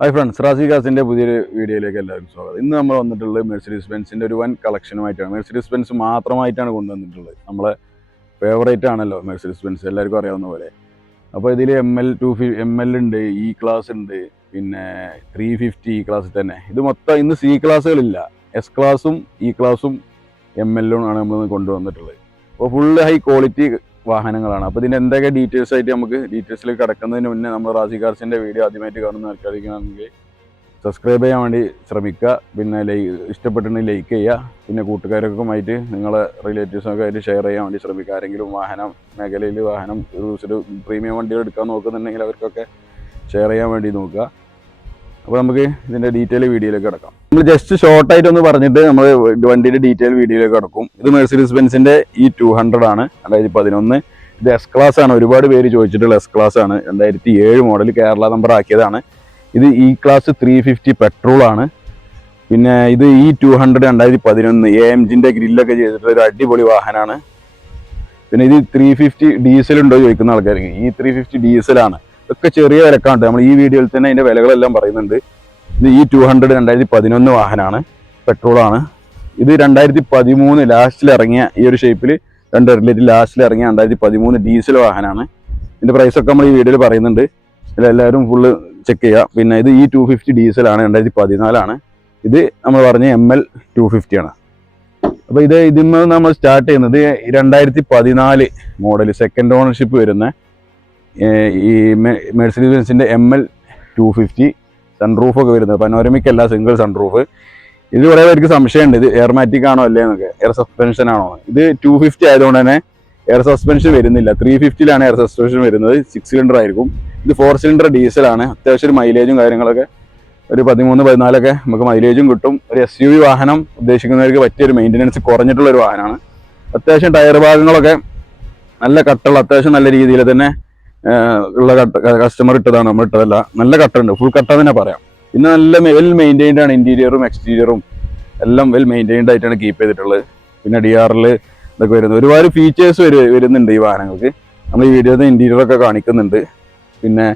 Hi friends, Razi കാസിൻ്റെ പുതിയൊരു വീഡിയോയിലേക്ക് എല്ലാവർക്കും സ്വാഗതം. ഇന്ന് നമ്മൾ വന്നിട്ടുള്ളത് മെഴ്സിഡീസ് ബെൻസിൻ്റെ ഒരു വൻ കളക്ഷനുമായിട്ടാണ്. മെഴ്സിഡീസ് ബെൻസ് മാത്രമായിട്ടാണ് കൊണ്ടുവന്നിട്ടുള്ളത്. നമ്മളെ ഫേവറേറ്റ് ആണല്ലോ മെഴ്സിഡീസ് ബെൻസ്, എല്ലാവർക്കും അറിയാവുന്ന പോലെ. അപ്പോൾ ഇതിൽ ML ഉണ്ട്, ഇ ക്ലാസ് ഉണ്ട്, പിന്നെ 350 ഇ ക്ലാസ്സിൽ തന്നെ. ഇത് മൊത്തം ഇന്ന് സി ക്ലാസ്സുകളില്ല, എസ് ക്ലാസ്സും ഇ ക്ലാസ്സും ML ആണ് നമ്മൾ കൊണ്ടുവന്നിട്ടുള്ളത്. അപ്പോൾ ഫുള്ള് ഹൈ ക്വാളിറ്റി വാഹനങ്ങളാണ്. അപ്പോൾ ഇതിൻ്റെ എന്തൊക്കെ ഡീറ്റെയിൽസ് ആയിട്ട് നമുക്ക് ഡീറ്റെയിൽസിലേക്ക് കടക്കുന്നതിന് മുന്നേ നമ്മൾ റാസി കാർസിൻ്റെ വീഡിയോ ആദ്യമായിട്ട് കാണുന്ന ആൾക്കാരിക്കുകയാണെങ്കിൽ സബ്സ്ക്രൈബ് ചെയ്യാൻ വേണ്ടി ശ്രമിക്കുക. പിന്നെ ഇഷ്ടപ്പെട്ടിട്ടുണ്ടെങ്കിൽ ലൈക്ക് ചെയ്യുക. പിന്നെ കൂട്ടുകാരൊക്കെയുമായിട്ട് നിങ്ങളെ റിലേറ്റീവ്സൊക്കെ ആയിട്ട് ഷെയർ ചെയ്യാൻ വേണ്ടി ശ്രമിക്കുക. ആരെങ്കിലും വാഹനം മേഖലയിൽ വാഹനം ഒരു പ്രീമിയം വണ്ടികൾ എടുക്കാൻ നോക്കുന്നുണ്ടെങ്കിൽ അവർക്കൊക്കെ ഷെയർ ചെയ്യാൻ വേണ്ടി നോക്കുക. അപ്പോൾ നമുക്ക് ഇതിൻ്റെ ഡീറ്റെയിൽ വീഡിയോയിലേക്ക് കിടക്കാം. നമ്മൾ ജസ്റ്റ് ഷോർട്ടായിട്ട് ഒന്ന് പറഞ്ഞിട്ട് നമ്മൾ വണ്ടിയുടെ ഡീറ്റെയിൽ വീഡിയോയിലേക്ക് കിടക്കും. ഇത് മെഴ്സിഡീസ് ബെൻസിൻ്റെ E200 ആണ്, 2011. ഇത് എസ് ക്ലാസ് ആണ്. ഒരുപാട് പേര് ചോദിച്ചിട്ടുള്ള എസ് ക്ലാസ് ആണ്. 2007 മോഡൽ, കേരള നമ്പർ ആക്കിയതാണ്. ഇത് ഇ ക്ലാസ് 350 പെട്രോൾ ആണ്. പിന്നെ ഇത് E200 2011 AMGൻ്റെ ഗ്രില്ലൊക്കെ ചെയ്തിട്ടുള്ള ഒരു അടിപൊളി വാഹനമാണ്. പിന്നെ ഇത് 350 ഡീസൽ ഉണ്ടോ ചോദിക്കുന്ന ആൾക്കാർക്ക്, ഈ 350 ഡീസലാണ്. ഇതൊക്കെ ചെറിയ വിലക്കാണ്ട് നമ്മൾ ഈ വീഡിയോയിൽ തന്നെ അതിൻ്റെ വിലകളെല്ലാം പറയുന്നുണ്ട്. ഇത് E200 2011 വാഹനമാണ്, പെട്രോളാണ്. ഇത് 2013 ലാസ്റ്റിൽ ഇറങ്ങിയ ഈ ഒരു ഷേപ്പിൽ 2 ലാസ്റ്റിൽ ഇറങ്ങിയ 2013 ഡീസൽ വാഹനമാണ്. ഇതിൻ്റെ പ്രൈസൊക്കെ നമ്മൾ ഈ വീഡിയോയിൽ പറയുന്നുണ്ട്, ഇതിലെല്ലാവരും ഫുള്ള് ചെക്ക് ചെയ്യുക. പിന്നെ ഇത് E250 ഡീസലാണ്, 2014 ഇത് നമ്മൾ പറഞ്ഞ ML 250 ആണ്. അപ്പോൾ ഇതിന്ന് നമ്മൾ സ്റ്റാർട്ട് ചെയ്യുന്നത് 2014 മോഡൽ സെക്കൻഡ് ഓണർഷിപ്പ് വരുന്ന ഈ മെഴ്സിഡീസ് ബെൻസിൻ്റെ ML 250 സൺറൂഫൊക്കെ വരുന്നത്. പനോരമിക് അല്ല, സിംഗിൾ സൺറൂഫ്. ഇത് കുറേ പേർക്ക് സംശയമുണ്ട്, ഇത് എയർമാറ്റിക് ആണോ അല്ലേ എന്നൊക്കെ, എയർ സസ്പെൻഷൻ ആണോ. ഇത് 250 ആയതുകൊണ്ട് തന്നെ എയർ സസ്പെൻഷൻ വരുന്നില്ല. 350 എയർ സസ്പെൻഷൻ വരുന്നത്. 6 സിലിണ്ടർ ആയിരിക്കും. ഇത് 4 സിലിണ്ടർ ഡീസലാണ്. അത്യാവശ്യം ഒരു മൈലേജും കാര്യങ്ങളൊക്കെ ഒരു 13-14 നമുക്ക് മൈലേജും കിട്ടും. ഒരു SUV വാഹനം ഉദ്ദേശിക്കുന്നവർക്ക് പറ്റിയൊരു മെയിൻ്റനൻസ് കുറഞ്ഞിട്ടുള്ള ഒരു വാഹനമാണ്. അത്യാവശ്യം ടയർ ഭാഗങ്ങളൊക്കെ നല്ല കട്ടുള്ള, അത്യാവശ്യം നല്ല രീതിയിൽ തന്നെ ഉള്ള കസ്റ്റമർ ഇട്ടതാണ്, നമ്മൾ ഇട്ടതല്ല. നല്ല കട്ടുണ്ട്, ഫുൾ കട്ട തന്നെ പറയാം. പിന്നെ നല്ല വെൽ മെയിൻറ്റൈൻഡ് ആണ്. ഇൻറ്റീരിയറും എക്സ്റ്റീരിയറും എല്ലാം വെൽ മെയിൻറ്റൈൻഡ് ആയിട്ടാണ് കീപ്പ് ചെയ്തിട്ടുള്ളത്. പിന്നെ DRL ഇതൊക്കെ വരുന്നത്. ഒരുപാട് ഫീച്ചേഴ്സ് വരുന്നുണ്ട് ഈ വാഹനങ്ങൾക്ക്. നമ്മൾ ഈ വീഡിയോയിൽ ഇൻറ്റീരിയറൊക്കെ കാണിക്കുന്നുണ്ട്. പിന്നെ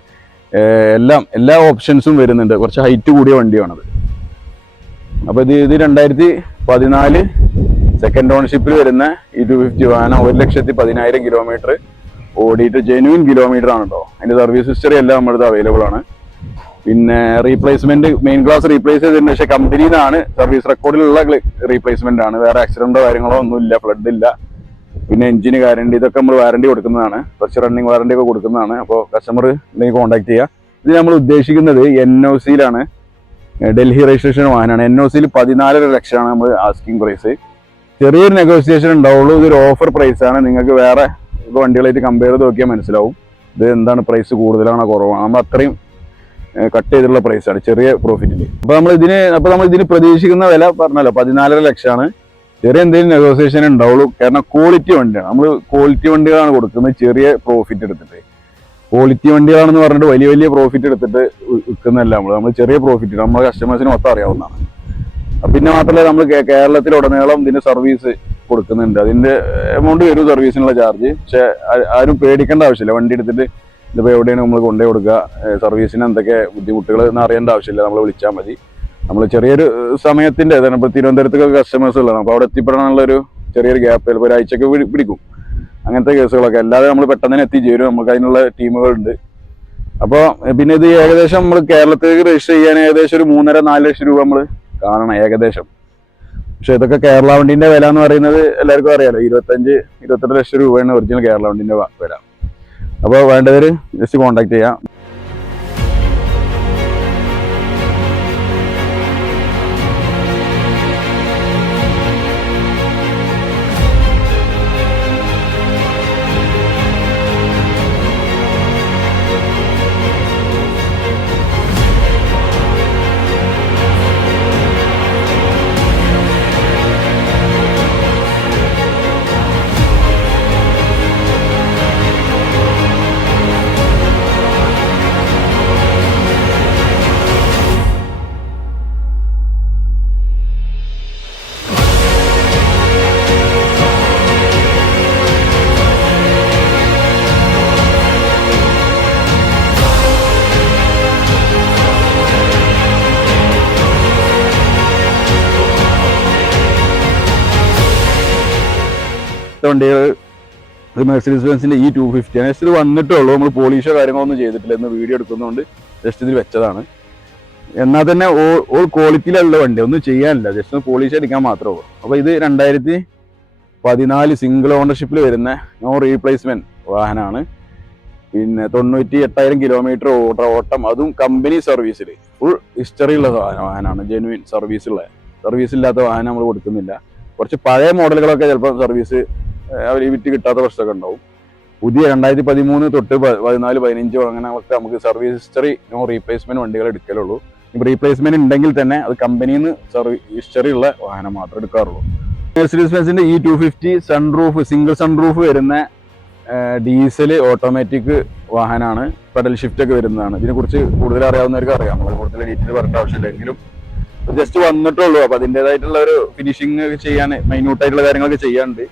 എല്ലാ ഓപ്ഷൻസും വരുന്നുണ്ട്. കുറച്ച് ഹൈറ്റ് കൂടിയ വണ്ടിയാണത്. അപ്പോൾ ഇത് 2014 സെക്കൻഡ് ഓണർഷിപ്പിൽ വരുന്ന E250 വാഹനം. 1,10,000 കിലോമീറ്റർ ഓടിയിട്ട് ജെന്യൂൻ കിലോമീറ്റർ ആണ് കേട്ടോ. അതിൻ്റെ സർവീസ് ഹിസ്റ്ററി എല്ലാം നമ്മുടെ അവൈലബിൾ ആണ്. പിന്നെ റീപ്ലേസ്മെന്റ് മെയിൻ ക്ലാസ് റീപ്ലേസ് ചെയ്തിട്ടുണ്ട്, പക്ഷേ കമ്പനിയിൽ നിന്നാണ്, സർവീസ് റെക്കോർഡിലുള്ള റീപ്ലേസ്മെന്റ് ആണ്. വേറെ ആക്സിഡന്റോ കാര്യങ്ങളോ ഒന്നുമില്ല, ഫ്ലഡ് ഇല്ല. പിന്നെ എഞ്ചിന് വാറണ്ടി, ഇതൊക്കെ നമ്മൾ വാറണ്ടി കൊടുക്കുന്നതാണ്. കുറച്ച് റണ്ണിങ് വാറണ്ടി ഒക്കെ കൊടുക്കുന്നതാണ്. അപ്പോൾ കസ്റ്റമർ ഇതിലേക്ക് കോൺടാക്ട് ചെയ്യുക. ഇത് നമ്മൾ ഉദ്ദേശിക്കുന്നത് NOCയിലാണ്, ഡൽഹി രജിസ്ട്രേഷൻ വാഹനമാണ്. NOCയിൽ 14.5 ലക്ഷമാണ് നമ്മൾ ആസ്കിങ് പ്രൈസ്. ചെറിയൊരു നെഗോസിയേഷൻ ഉണ്ടാവുള്ളൂ. ഇതൊരു ഓഫർ പ്രൈസാണ്. നിങ്ങൾക്ക് വേറെ വണ്ടികളായിട്ട് കമ്പയർ ചെയ്ത് നോക്കിയാൽ മനസ്സിലാവും ഇത് എന്താണ് പ്രൈസ് കൂടുതലാണോ കുറവാണോ. നമ്മൾ അത്രയും കട്ട് ചെയ്തിട്ടുള്ള പ്രൈസാണ്, ചെറിയ പ്രോഫിറ്റിൽ. അപ്പോൾ നമ്മൾ ഇതിന് പ്രതീക്ഷിക്കുന്ന വില പറഞ്ഞല്ലോ 14.5 ലക്ഷമാണ്. ചെറിയ എന്തെങ്കിലും നെഗോസിയേഷൻ ഉണ്ടാവുള്ളൂ, കാരണം ക്വാളിറ്റി വണ്ടിയാണ്. നമ്മൾ ക്വാളിറ്റി വണ്ടികളാണ് കൊടുക്കുന്നത്, ചെറിയ പ്രോഫിറ്റ് എടുത്തിട്ട്. ക്വാളിറ്റി വണ്ടികളാണെന്ന് പറഞ്ഞിട്ട് വലിയ പ്രോഫിറ്റ് എടുത്തിട്ട് വിൽക്കുന്നതല്ല. നമ്മൾ ചെറിയ പ്രോഫിറ്റ് നമ്മുടെ കസ്റ്റമേഴ്സിന് മൊത്തം അറിയാവുന്നതാണ്. പിന്നെ മാത്രമല്ല, നമ്മൾ കേരളത്തിലുടനീളം ഇതിന് സർവീസ് കൊടുക്കുന്നുണ്ട്. അതിൻ്റെ എമൗണ്ട് വരും സർവീസിനുള്ള ചാർജ്. പക്ഷെ ആരും പേടിക്കേണ്ട ആവശ്യമില്ല. വണ്ടി എടുത്തിട്ട് ഇതിപ്പോൾ എവിടെയാണ് നമ്മൾ കൊണ്ടുപോയി കൊടുക്കുക, സർവീസിന് എന്തൊക്കെ ബുദ്ധിമുട്ടുകൾ എന്ന് അറിയേണ്ട ആവശ്യമില്ല. നമ്മൾ വിളിച്ചാൽ മതി. നമ്മൾ ചെറിയൊരു സമയത്തിൻ്റെ ഇപ്പോൾ തിരുവനന്തപുരത്തൊക്കെ കസ്റ്റമേഴ്സ് ഉള്ളതാണ്. അപ്പോൾ അവിടെ എത്തിപ്പെടാനുള്ളൊരു ചെറിയൊരു ഗ്യാപ്പ് ചിലപ്പോൾ ഒരാഴ്ചയൊക്കെ പിടിക്കും. അങ്ങനത്തെ കേസുകളൊക്കെ അല്ലാതെ നമ്മൾ പെട്ടെന്ന് തന്നെ എത്തിച്ചേരും. നമുക്ക് അതിനുള്ള ടീമുകളുണ്ട്. അപ്പോൾ പിന്നെ ഇത് ഏകദേശം നമ്മൾ കേരളത്തിലേക്ക് രജിസ്റ്റർ ചെയ്യാൻ ഏകദേശം ഒരു 3.5-4 ലക്ഷം രൂപ നമ്മൾ കാണണം ഏകദേശം. പക്ഷെ ഇതൊക്കെ കേരള വണ്ടീൻ്റെ വില എന്ന് പറയുന്നത് എല്ലാവർക്കും അറിയാലോ, 25-28 ലക്ഷം രൂപയാണ് ഒറിജിനൽ കേരള വണ്ടീൻ്റെ വില. അപ്പോൾ വേണ്ടവർ ജസ്റ്റ് കോൺടാക്ട് ചെയ്യാം. വണ്ടികൾ ഇത് മെർസിഡീസ് ബെൻസിൻ്റെ E250 ആണ്. ജസ്റ്റ് ഇത് വന്നിട്ടേ ഉള്ളൂ, നമ്മൾ പോളിഷോ കാര്യങ്ങളൊന്നും ചെയ്തിട്ടില്ല. ഇന്ന് വീഡിയോ എടുക്കുന്നതുകൊണ്ട് ജസ്റ്റ് ഇതിൽ വെച്ചതാണ്. എന്നാൽ തന്നെ ഓൾ ക്വാളിറ്റിയിലുള്ള വണ്ടി, ഒന്നും ചെയ്യാനില്ല, ജസ്റ്റ് ഒന്ന് പോളിഷ് അടിക്കാൻ മാത്രമേ ഉള്ളൂ. അപ്പോൾ ഇത് 2014 സിംഗിൾ ഓണർഷിപ്പിൽ വരുന്ന നോ റീപ്ലേസ്മെൻറ്റ് വാഹനമാണ്. പിന്നെ 98,000 കിലോമീറ്റർ ഓട്ടം, അതും കമ്പനി സർവീസിൽ ഫുൾ ഹിസ്റ്ററി ഉള്ള വാഹനമാണ്. ജെനുവിൻ സർവീസ് ഇല്ലാത്ത വാഹനം നമ്മൾ കൊടുക്കുന്നില്ല. കുറച്ച് പഴയ മോഡലുകളൊക്കെ ചിലപ്പോൾ സർവീസ് അവർ വിറ്റ് കിട്ടാത്ത പ്രശ്നമൊക്കെ ഉണ്ടാവും. പുതിയ 2013 തൊട്ട് 14, 15 അങ്ങനെയൊക്കെ നമുക്ക് സർവീസ് ഹിസ്റ്ററി നോ റീപ്ലേസ്മെൻറ്റ് വണ്ടികൾ എടുക്കലുള്ളൂ. ഇപ്പോൾ റീപ്ലേസ്മെൻറ്റ് ഉണ്ടെങ്കിൽ തന്നെ അത് കമ്പനിയിൽ നിന്ന് ഹിസ്റ്ററി ഉള്ള വാഹനം മാത്രമേ എടുക്കാറുള്ളൂ. മെർസിഡീസ് ബെൻസിൻ്റെ E250 സൺറൂഫ്, സിംഗിൾ സൺറൂഫ് വരുന്ന ഡീസൽ ഓട്ടോമാറ്റിക് വാഹനമാണ്. പെഡൽ ഷിഫ്റ്റ് ഒക്കെ വരുന്നതാണ്. ഇതിനെക്കുറിച്ച് കൂടുതൽ അറിയാവുന്നവർക്ക് അറിയാം, നമ്മൾ കൂടുതൽ ഡീറ്റെയിൽ പറയേണ്ട ആവശ്യമില്ല. എങ്കിലും ജസ്റ്റ് വന്നിട്ടുള്ളൂ. അപ്പോൾ അതിൻ്റെതായിട്ടുള്ള ഒരു ഫിനിഷിങ് ചെയ്യാൻ, മൈന്യൂട്ടായിട്ടുള്ള കാര്യങ്ങളൊക്കെ ചെയ്യാനുണ്ട്.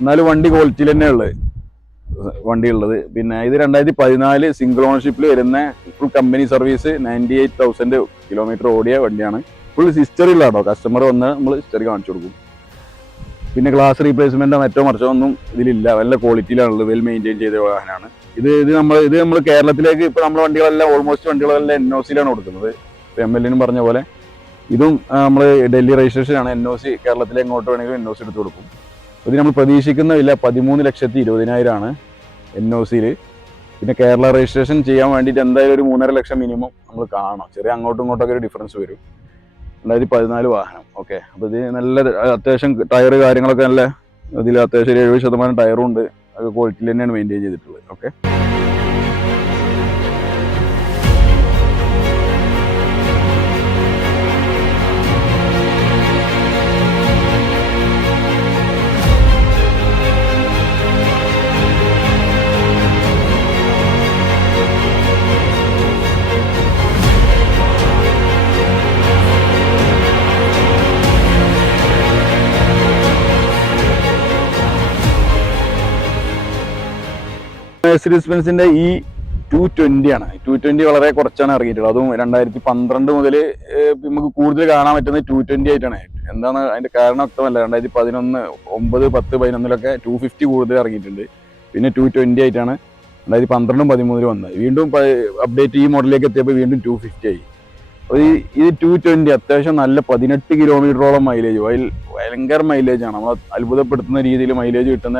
എന്നാലും വണ്ടി ക്വാളിറ്റിയിൽ തന്നെ വണ്ടി ഉള്ളത്. പിന്നെ ഇത് 2014 സിംഗിൾ ഓണർഷിപ്പിൽ വരുന്ന ഫുൾ കമ്പനി സർവീസ് 98,000 കിലോമീറ്റർ ഓടിയ വണ്ടിയാണ്. ഫുൾ ഹിസ്റ്ററി ഉള്ള കേട്ടോ. കസ്റ്റമർ വന്ന് നമ്മൾ ഹിസ്റ്ററി കാണിച്ചു കൊടുക്കും. പിന്നെ ഗ്ലാസ് റീപ്ലേസ്മെൻറ്റോ മറ്റോ മറിച്ചോ ഒന്നും ഇതിലില്ല. നല്ല ക്വാളിറ്റിയിലാണുള്ളത്, വെൽ മെയിൻറ്റെയിൻ ചെയ്ത വാഹനമാണ്. ഇത് നമ്മൾ കേരളത്തിലേക്ക് ഇപ്പോൾ നമ്മുടെ വണ്ടികളെല്ലാം ഓൾമോസ്റ്റ് വണ്ടികളെല്ലാം NOCയിലാണ് കൊടുക്കുന്നത്. ഇപ്പോൾ MLനും പറഞ്ഞ പോലെ ഇതും നമ്മൾ ഡൽഹി രജിസ്ട്രേഷനാണ്. NOC കേരളത്തിലെ എങ്ങോട്ട് വേണമെങ്കിലും NOC എടുത്ത് കൊടുക്കും. ഇത് നമ്മൾ പ്രതീക്ഷിക്കുന്ന വില 13,20,000 NOCയിൽ. പിന്നെ കേരള രജിസ്ട്രേഷൻ ചെയ്യാൻ വേണ്ടിയിട്ട് എന്തായാലും ഒരു 3.5 ലക്ഷം മിനിമം നമ്മൾ കാണണം. ചെറിയ അങ്ങോട്ടും ഇങ്ങോട്ടൊക്കെ ഒരു ഡിഫറൻസ് വരും. 2014 വാഹനം. ഓക്കെ, അപ്പോൾ ഇത് നല്ല അത്യാവശ്യം ടയർ കാര്യങ്ങളൊക്കെ നല്ല ഇതിൽ അത്യാവശ്യം 70% ടയറും ഉണ്ട്. അത് ക്വാളിറ്റിയിൽ തന്നെയാണ് മെയിൻറ്റെയിൻ ചെയ്തിട്ടുള്ളത്. ഓക്കെ, മെർസിഡീസ് ബെൻസിന്റെ E220 ആണ്. 220 വളരെ കുറച്ചാണ് ഇറങ്ങിയിട്ടുള്ളത്. അതും 2012 മുതൽ നമുക്ക് കൂടുതൽ കാണാൻ പറ്റുന്നത് 220 ആയിട്ടാണ്. എന്താണ് അതിന്റെ കാരണം വ്യക്തമല്ല. 2011, 9, 10, 11 250 കൂടുതൽ ഇറങ്ങിയിട്ടുണ്ട്. പിന്നെ 220 ആയിട്ടാണ് 2012, 13 വന്നത്. വീണ്ടും അപ്ഡേറ്റ് ഈ മോഡലിലേക്ക് എത്തിയപ്പോൾ വീണ്ടും 250 ആയി. അപ്പോൾ ഈ 220 അത്യാവശ്യം നല്ല 18 കിലോമീറ്ററോളം മൈലേജ്, ഭയങ്കര മൈലേജാണ്. നമ്മൾ അത്ഭുതപ്പെടുത്തുന്ന രീതിയിൽ മൈലേജ് കിട്ടുന്ന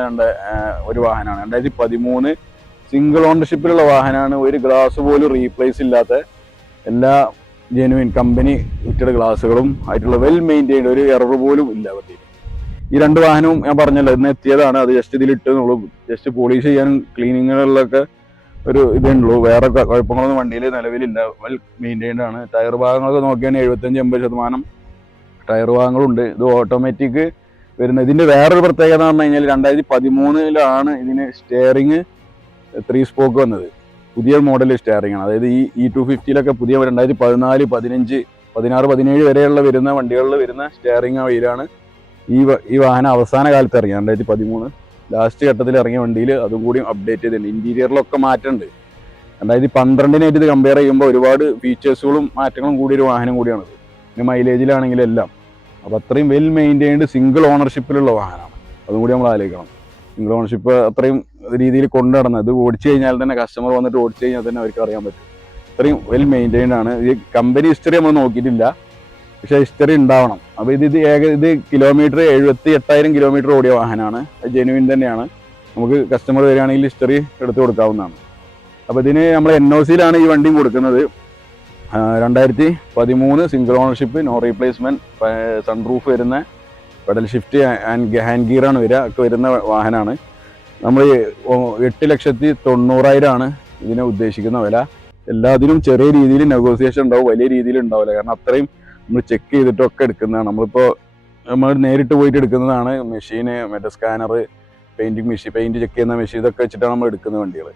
ഒരു വാഹനമാണ്. 2013 സിംഗിൾ ഓണർഷിപ്പിലുള്ള വാഹനമാണ്. ഒരു ഗ്ലാസ് പോലും റീപ്ലേസ് ഇല്ലാത്ത, എല്ലാ ജെനുവിൻ കമ്പനി വിറ്റഡ് ഗ്ലാസുകളും ആയിട്ടുള്ള വെൽ മെയിൻറ്റെയിൻഡ്, ഒരു എറർ പോലും ഇല്ല വണ്ടിയിൽ. ഈ രണ്ട് വാഹനവും ഞാൻ പറഞ്ഞല്ലോ ഇന്ന് എത്തിയതാണ്. അത് ജസ്റ്റ് ഇതിലിട്ടെന്നുള്ളൂ. ജസ്റ്റ് പോളിഷ് ചെയ്യാനും ക്ലീനിങ്ങുകളിലൊക്കെ ഒരു ഇതുള്ളൂ. വേറെ കുഴപ്പങ്ങളൊന്നും വണ്ടിയിൽ നിലവിലില്ല. വെൽ മെയിൻറ്റെയിൻഡ് ആണ്. ടയർ ഭാഗങ്ങളൊക്കെ നോക്കിയാൽ 75-80% ടയർ ഭാഗങ്ങളുണ്ട്. ഇത് ഓട്ടോമാറ്റിക് വരുന്ന. ഇതിൻ്റെ വേറൊരു പ്രത്യേകത എന്ന് പറഞ്ഞു കഴിഞ്ഞാൽ 2013 ഇതിന് സ്റ്റിയറിങ് 3 സ്പോക്ക് വന്നത്. പുതിയ മോഡൽ സ്റ്റിയറിംഗ് ആണ്. അതായത് ഈ E250 പുതിയ 2014, 15, 16, 17 വരെയുള്ള വരുന്ന വണ്ടികളിൽ വരുന്ന സ്റ്റിയറിംഗ് വഴിയിലാണ് ഈ വാഹനം അവസാന കാലത്ത് ഇറങ്ങി. 2013 ലാസ്റ്റ് ഘട്ടത്തിൽ ഇറങ്ങിയ വണ്ടിയിൽ അതും കൂടി അപ്ഡേറ്റ് ചെയ്തിട്ടുണ്ട്. ഇന്റീരിയറിലൊക്കെ മാറ്റമുണ്ട്. 2012 ഇത് കമ്പയർ ചെയ്യുമ്പോൾ ഒരുപാട് ഫീച്ചേഴ്സുകളും മാറ്റങ്ങളും കൂടിയ ഒരു വാഹനം കൂടിയാണത്. പിന്നെ മൈലേജിലാണെങ്കിലും എല്ലാം. അപ്പോൾ അത്രയും വെൽ മെയിൻറ്റെയിൻഡ് സിംഗിൾ ഓണർഷിപ്പിലുള്ള വാഹനമാണ്. അതും കൂടി നമ്മൾ ആലോചിക്കണം. സിംഗിൾ ഓണർഷിപ്പ് അത്രയും രീതിയിൽ കൊണ്ടു നടന്നത്. ഓടിച്ചു കഴിഞ്ഞാൽ തന്നെ കസ്റ്റമർ വന്നിട്ട് ഓടിച്ചു കഴിഞ്ഞാൽ തന്നെ അവർക്ക് അറിയാൻ പറ്റും. അത്രയും വെൽ മെയിൻറ്റെയിൻഡ് ആണ്. ഈ കമ്പനി ഹിസ്റ്ററി നമ്മൾ നോക്കിയിട്ടില്ല, പക്ഷേ ഹിസ്റ്ററി ഉണ്ടാവണം. അപ്പോൾ ഇത് കിലോമീറ്റർ 78,000 കിലോമീറ്റർ ഓടിയ വാഹനമാണ്. ജെനുവിൻ തന്നെയാണ്. നമുക്ക് കസ്റ്റമർ വരികയാണെങ്കിൽ ഹിസ്റ്ററി എടുത്ത് കൊടുക്കാവുന്നതാണ്. അപ്പോൾ ഇതിന് നമ്മൾ NOCയിലാണ് ഈ വണ്ടിയും കൊടുക്കുന്നത്. 2013 single ownership, no replacement, sunroof വരുന്ന, പെഡൽ ഷിഫ്റ്റ് ഹാൻഡ് ഗിയറാണ് വരുന്ന വാഹനമാണ്. നമ്മൾ 8,90,000 ഇതിനെ ഉദ്ദേശിക്കുന്ന വില. എല്ലാത്തിനും ചെറിയ രീതിയിൽ നെഗോസിയേഷൻ ഉണ്ടാവും, വലിയ രീതിയിൽ ഉണ്ടാവില്ല. കാരണം അത്രയും നമ്മൾ ചെക്ക് ചെയ്തിട്ടൊക്കെ എടുക്കുന്നതാണ്. നമ്മൾ നേരിട്ട് പോയിട്ട് എടുക്കുന്നതാണ്. മെഷീന്, മറ്റേ സ്കാനർ, പെയിൻറ്റ് ചെക്ക് ചെയ്യുന്ന മെഷീൻ, ഇതൊക്കെ വെച്ചിട്ടാണ് നമ്മൾ എടുക്കുന്ന വണ്ടികൾ.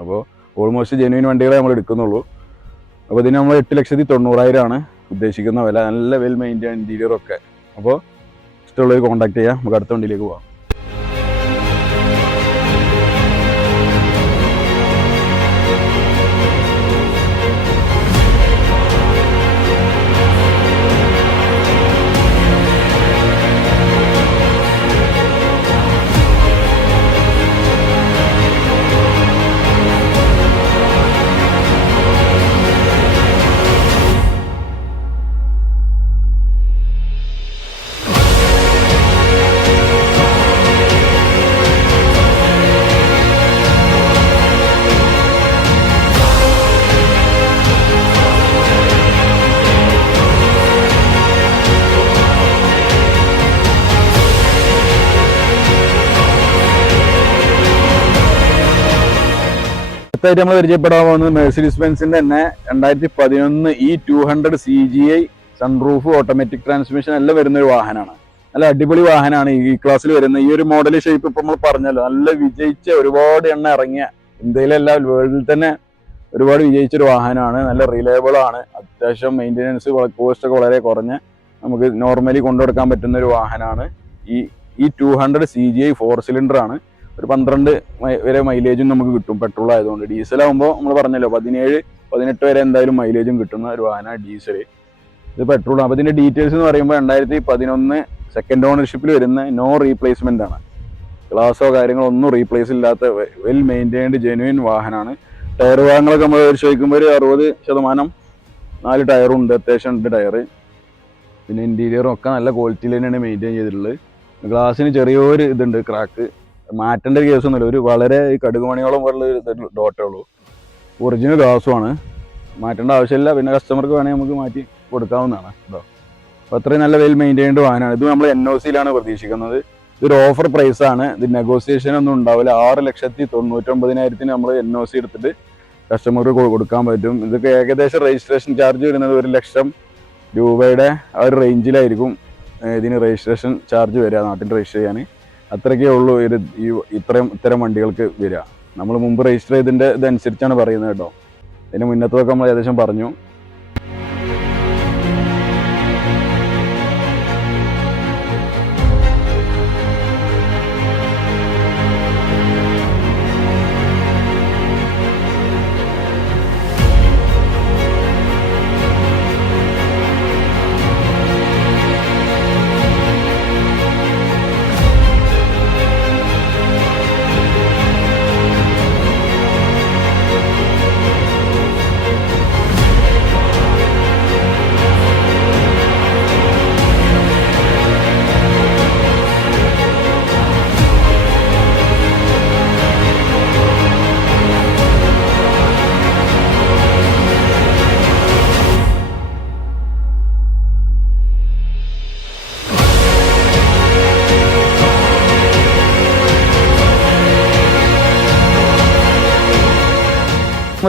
അപ്പോൾ ഓൾമോസ്റ്റ് ജെനുവിൻ വണ്ടികളെ നമ്മൾ എടുക്കുന്നുള്ളൂ. അപ്പോൾ ഇതിന് നമ്മൾ 8,90,000 ഉദ്ദേശിക്കുന്ന വില. നല്ല വെൽ മെയിൻറ്റെയിൻ ഇൻറ്റീരിയറൊക്കെ. അപ്പോൾ ഇഷ്ടമുള്ളവർ കോൺടാക്ട് ചെയ്യാം. നമുക്ക് അടുത്ത വണ്ടിയിലേക്ക് പോകാം. അടുത്തായിട്ട് നമ്മൾ പരിചയപ്പെടാൻ പോകുന്നത് മെഴ്സിഡീസ് ബെൻസിന്റെ തന്നെ 2011 E200 CGI sunroof automatic transmission എല്ലാം വരുന്ന ഒരു വാഹനമാണ്. നല്ല അടിപൊളി വാഹനമാണ് ഈ ക്ലാസ്സിൽ വരുന്ന ഈ ഒരു മോഡൽ ഷേപ്പ്. ഇപ്പൊ നമ്മൾ പറഞ്ഞല്ലോ, നല്ല വിജയിച്ച ഒരുപാട് ഇറങ്ങിയ ഇന്ത്യയിലല്ല വേൾഡിൽ തന്നെ ഒരുപാട് വിജയിച്ച ഒരു വാഹനമാണ്. നല്ല റിലയബിൾ ആണ്, അത്യാവശ്യം മെയിൻ്റെനൻസ് കോസ്റ്റ് ഒക്കെ വളരെ കുറഞ്ഞ നമുക്ക് നോർമലി കൊണ്ടുകൊടുക്കാൻ പറ്റുന്ന ഒരു വാഹനമാണ് ഈ 200 CGI 4 സിലിണ്ടർ ആണ്. ഒരു 12 വരെ മൈലേജും നമുക്ക് കിട്ടും പെട്രോൾ ആയതുകൊണ്ട്. ഡീസൽ ആകുമ്പോൾ നമ്മൾ പറഞ്ഞല്ലോ 17-18 വരെ എന്തായാലും മൈലേജും കിട്ടുന്ന ഒരു വാഹനമാണ് ഡീസൽ. ഇത് പെട്രോൾ. അപ്പോൾ ഇതിന്റെ ഡീറ്റെയിൽസ് എന്ന് പറയുമ്പോൾ 2011 സെക്കൻഡ് ഓണർഷിപ്പിൽ വരുന്ന നോ റീപ്ലേസ്മെന്റ് ആണ്. ഗ്ലാസോ കാര്യങ്ങളോ ഒന്നും റീപ്ലേസ് ഇല്ലാത്ത വെൽ മെയിൻറ്റൈൻഡ് ജെന്യുവിൻ വാഹനമാണ്. ടയർ ഭാഗങ്ങളൊക്കെ നമ്മൾ ചോദിക്കുമ്പോൾ ഒരു 60% 4 ടയറും ഉണ്ട്, അത്യാവശ്യം ഉണ്ട് ടയർ. പിന്നെ ഇന്റീരിയറും ഒക്കെ നല്ല ക്വാളിറ്റിയിൽ തന്നെയാണ് മെയിൻറ്റെയിൻ ചെയ്തിട്ടുള്ളത്. ഗ്ലാസ്സിന് ചെറിയൊരു ഇതുണ്ട്, ക്രാക്ക്. മാറ്റേണ്ട ഒരു കേസൊന്നുമില്ല, ഒരു വളരെ കടുക് മണിയോളം ഉള്ള ഡോട്ടേ ഉള്ളൂ. ഒറിജിനൽ ഗ്ലാസ്സുമാണ്, മാറ്റേണ്ട ആവശ്യമില്ല. പിന്നെ കസ്റ്റമർക്ക് വേണമെങ്കിൽ നമുക്ക് മാറ്റി കൊടുക്കാവുന്നതാണ് കേട്ടോ. അപ്പോൾ അത്രയും നല്ല വെൽ മെയിൻറ്റൈൻഡ് വാഹനമാണ്. ഇത് നമ്മൾ NOCയിലാണ് പ്രതീക്ഷിക്കുന്നത്. ഇതൊരു ഓഫർ പ്രൈസാണ്, ഇത് നെഗോസിയേഷൻ ഒന്നും ഉണ്ടാവില്ല. 6,99,000 നമ്മൾ NOC എടുത്തിട്ട് കസ്റ്റമർക്ക് കൊടുക്കാൻ പറ്റും. ഇതൊക്കെ ഏകദേശം രജിസ്ട്രേഷൻ ചാർജ് വരുന്നത് 1,00,000 രൂപയുടെ ആ ഒരു റേഞ്ചിലായിരിക്കും ഇതിന് രജിസ്ട്രേഷൻ ചാർജ് വരിക, നാട്ടിൽ രജിസ്റ്റർ ചെയ്യാൻ. അത്രയ്ക്കേ ഉള്ളൂ ഇത്തരം വണ്ടികൾക്ക് വരിക. നമ്മൾ മുമ്പ് രജിസ്റ്റർ ചെയ്തതിൻ്റെ ഇതനുസരിച്ചാണ് പറയുന്നത് കേട്ടോ. ഇതിന് മുന്നത്തൊക്കെ നമ്മൾ ഏകദേശം പറഞ്ഞു.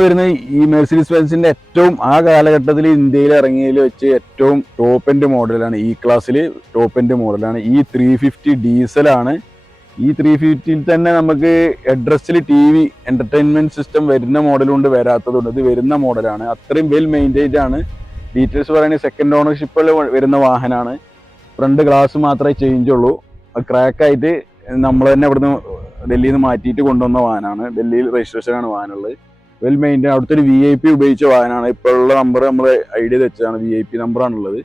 വരുന്ന ഈ മെഴ്സിഡീസ് ബെൻസിന്റെ ഏറ്റവും ആ കാലഘട്ടത്തിൽ ഇന്ത്യയിൽ ഇറങ്ങിയതിൽ വെച്ച് ഏറ്റവും ടോപ്പ് എൻഡ് മോഡലാണ്. ഈ ക്ലാസ്സിൽ ടോപ്പ് എൻഡ് മോഡലാണ്. E350 ഡീസലാണ്. E350യിൽ തന്നെ നമുക്ക് അഡ്രസ്സിൽ TV എന്റർടൈൻമെന്റ് സിസ്റ്റം വരുന്ന മോഡലുണ്ട്, വരാത്തതുണ്ട്. ഇത് വരുന്ന മോഡലാണ്. അത്രയും വെൽ മെയിൻറ്റൈൻഡ് ആണ്. ഡീറ്റെയിൽസ് പറയുകയാണെങ്കിൽ സെക്കൻഡ് ഓണർഷിപ്പിൽ വരുന്ന വാഹനമാണ്. ഫ്രണ്ട് ഗ്ലാസ് മാത്രമേ ചേഞ്ച് ഉള്ളൂ. ക്രാക്കായിട്ട് നമ്മൾ തന്നെ ഇവിടുന്ന് ഡൽഹിയിൽ നിന്ന് മാറ്റിയിട്ട് കൊണ്ടുവന്ന വാഹനമാണ്. ഡൽഹിയിൽ രജിസ്ട്രേഷനാണ് വാഹനമുള്ളത്. Well maintain. അവിടുത്തെ ഒരു VIP ഉപയോഗിച്ച വാഹനമാണ്. ഇപ്പോഴുള്ള നമ്പർ നമ്മൾ ഐഡിയ വെച്ചതാണ്, VIP നമ്പറാണുള്ളത്.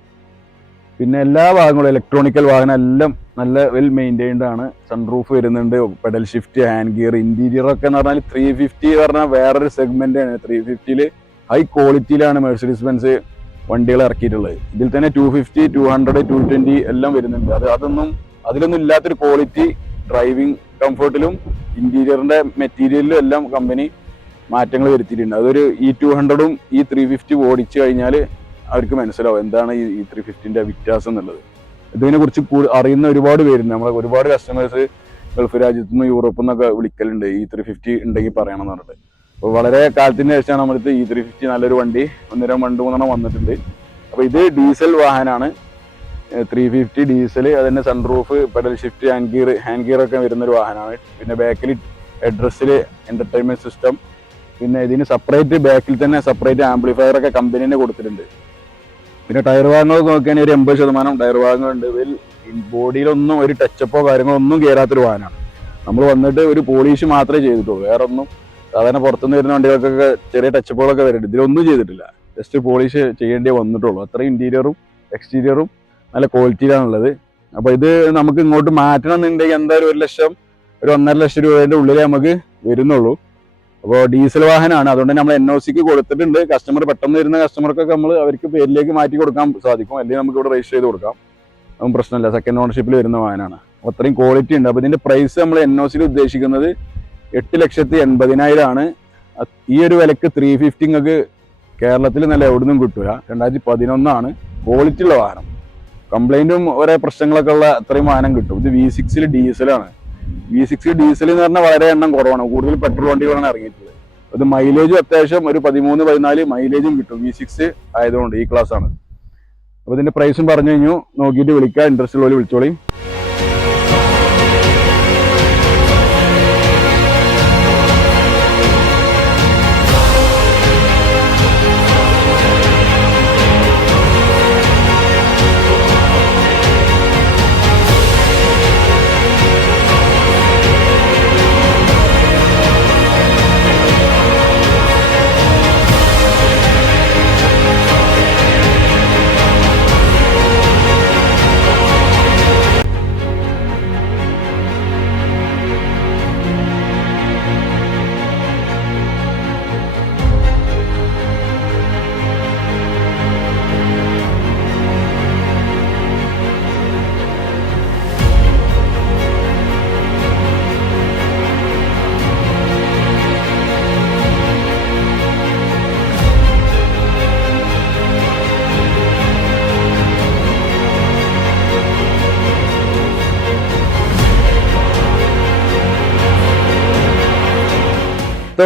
പിന്നെ എല്ലാ ഭാഗങ്ങളും ഇലക്ട്രോണിക്കൽ വാഹനം എല്ലാം നല്ല വെൽ മെയിൻറ്റൈൻഡ് ആണ്. സൺറൂഫ് വരുന്നുണ്ട്, pedal shift, hand gear. Interior ഒക്കെ എന്ന് പറഞ്ഞാൽ 350 പറഞ്ഞാൽ വേറൊരു സെഗ്മെന്റ് ആണ്. 350യിൽ ഹൈ ക്വാളിറ്റിയിലാണ് മെഴ്സിഡീസ് ബെൻസ് വണ്ടികൾ ഇറക്കിയിട്ടുള്ളത്. ഇതിൽ തന്നെ 250, 200, 220 എല്ലാം വരുന്നുണ്ട്. അതിലൊന്നും ഇല്ലാത്തൊരു ക്വാളിറ്റി ഡ്രൈവിംഗ് കംഫർട്ടിലും ഇന്റീരിയറിന്റെ മെറ്റീരിയലിലും എല്ലാം കമ്പനി മാറ്റങ്ങൾ വരുത്തിയിട്ടുണ്ട്. അതൊരു E200ഉം E350 ഓടിച്ചു കഴിഞ്ഞാൽ അവർക്ക് മനസ്സിലാവും എന്താണ് ഈ E350ന്റെ വ്യത്യാസം എന്നുള്ളത്. ഇതിനെ കുറിച്ച് അറിയുന്ന ഒരുപാട് പേരുണ്ട്. നമ്മളെ ഒരുപാട് കസ്റ്റമേഴ്സ് ഗൾഫ് രാജ്യത്തു നിന്നും യൂറോപ്പിൽ നിന്നൊക്കെ വിളിക്കലുണ്ട്, E350 ഉണ്ടെങ്കിൽ പറയണമെന്ന് പറഞ്ഞിട്ട്. അപ്പോൾ വളരെ കാലത്തിന് ശേഷമാണ് നമ്മളിത് E350 നല്ലൊരു വണ്ടി 1-2-3 വന്നിട്ടുണ്ട്. അപ്പോൾ ഇത് ഡീസൽ വാഹനമാണ്. 350 ഡീസൽ. അതിന്റെ sunroof, pedal shift, hand gear ഒക്കെ വരുന്നൊരു വാഹനമാണ്. പിന്നെ ബാക്കിൽ അഡ്രസ്സിൽ എന്റർടൈൻമെന്റ് സിസ്റ്റം. പിന്നെ ഇതിന് സെപ്പറേറ്റ് ബാക്കിൽ തന്നെ സെപ്പറേറ്റ് ആംപ്ലിഫയർ ഒക്കെ കമ്പനി തന്നെ കൊടുത്തിട്ടുണ്ട്. പിന്നെ ടയർ ഭാഗങ്ങൾ നോക്കുകയാണെങ്കിൽ ഒരു 80% ടയർ ഭാഗങ്ങളുണ്ട്. ബോഡിയിലൊന്നും ഒരു ടച്ചപ്പോ കാര്യങ്ങളോ ഒന്നും കയറാത്തൊരു വാഹനമാണ്. നമ്മൾ വന്നിട്ട് ഒരു പോളിഷ് മാത്രമേ ചെയ്തിട്ടുള്ളൂ, വേറെ ഒന്നും. സാധാരണ പുറത്തുനിന്ന് വരുന്ന വണ്ടികൾക്കൊക്കെ ചെറിയ ടച്ചപ്പുകളൊക്കെ വരുന്നുണ്ട്, ഇതിലൊന്നും ചെയ്തിട്ടില്ല. ജസ്റ്റ് പോളിഷ് ചെയ്യേണ്ടേ വന്നിട്ടുള്ളൂ. അത്രയും ഇന്റീരിയറും എക്സ്റ്റീരിയറും നല്ല ക്വാളിറ്റിയിലാണുള്ളത്. അപ്പോൾ ഇത് നമുക്ക് ഇങ്ങോട്ട് മാറ്റണം എന്നുണ്ടെങ്കിൽ എന്തായാലും 1-1.5 ലക്ഷം രൂപേൻ്റെ ഉള്ളിലേ നമുക്ക് വരുന്നുള്ളൂ. അപ്പോൾ ഡീസൽ വാഹനമാണ്, അതുകൊണ്ട് നമ്മൾ NOCക്ക് കൊടുത്തിട്ടുണ്ട്. കസ്റ്റമർ പെട്ടെന്ന് വരുന്ന കസ്റ്റമർക്കൊക്കെ നമ്മൾ അവർക്ക് പേരിലേക്ക് മാറ്റി കൊടുക്കാൻ സാധിക്കും, അല്ലെങ്കിൽ നമുക്ക് ഇവിടെ രജിസ്റ്റർ ചെയ്ത് കൊടുക്കാം. അതും പ്രശ്നമില്ല. സെക്കൻഡ് ഓണർഷിപ്പിൽ വരുന്ന വാഹനമാണ്. അത്രയും ക്വാളിറ്റി ഉണ്ട്. അപ്പോൾ ഇതിന്റെ പ്രൈസ് നമ്മൾ NOCയിൽ ഉദ്ദേശിക്കുന്നത് 8,80,000 ആണ്. ഈ ഒരു വിലക്ക് 350 നിങ്ങൾക്ക് കേരളത്തിൽ നല്ല എവിടുന്നും കിട്ടൂല. 2011 ആണ്. ക്വാളിറ്റി ഉള്ള വാഹനം, കംപ്ലൈന്റും ഒരേ പ്രശ്നങ്ങളൊക്കെ ഉള്ള അത്രയും വാഹനം കിട്ടും. ഇത് V6 ഡീസലാണ്. V6 ഡീസൽ എന്ന് പറഞ്ഞാൽ വളരെ എണ്ണം കുറവാണ്, കൂടുതൽ പെട്രോൾ വണ്ടികളാണ് ഇറങ്ങിയിട്ടുള്ളത്. അത് മൈലേജും അത്യാവശ്യം ഒരു 13-14 മൈലേജും കിട്ടും. V6 ആയതുകൊണ്ട് ഈ ക്ലാസ് ആണ്. അപ്പോൾ ഇതിന്റെ പ്രൈസും പറഞ്ഞു കഴിഞ്ഞു. നോക്കിയിട്ട് വിളിക്കുക, ഇൻട്രസ്റ്റ് ഉള്ളവർ വിളിച്ചോളി.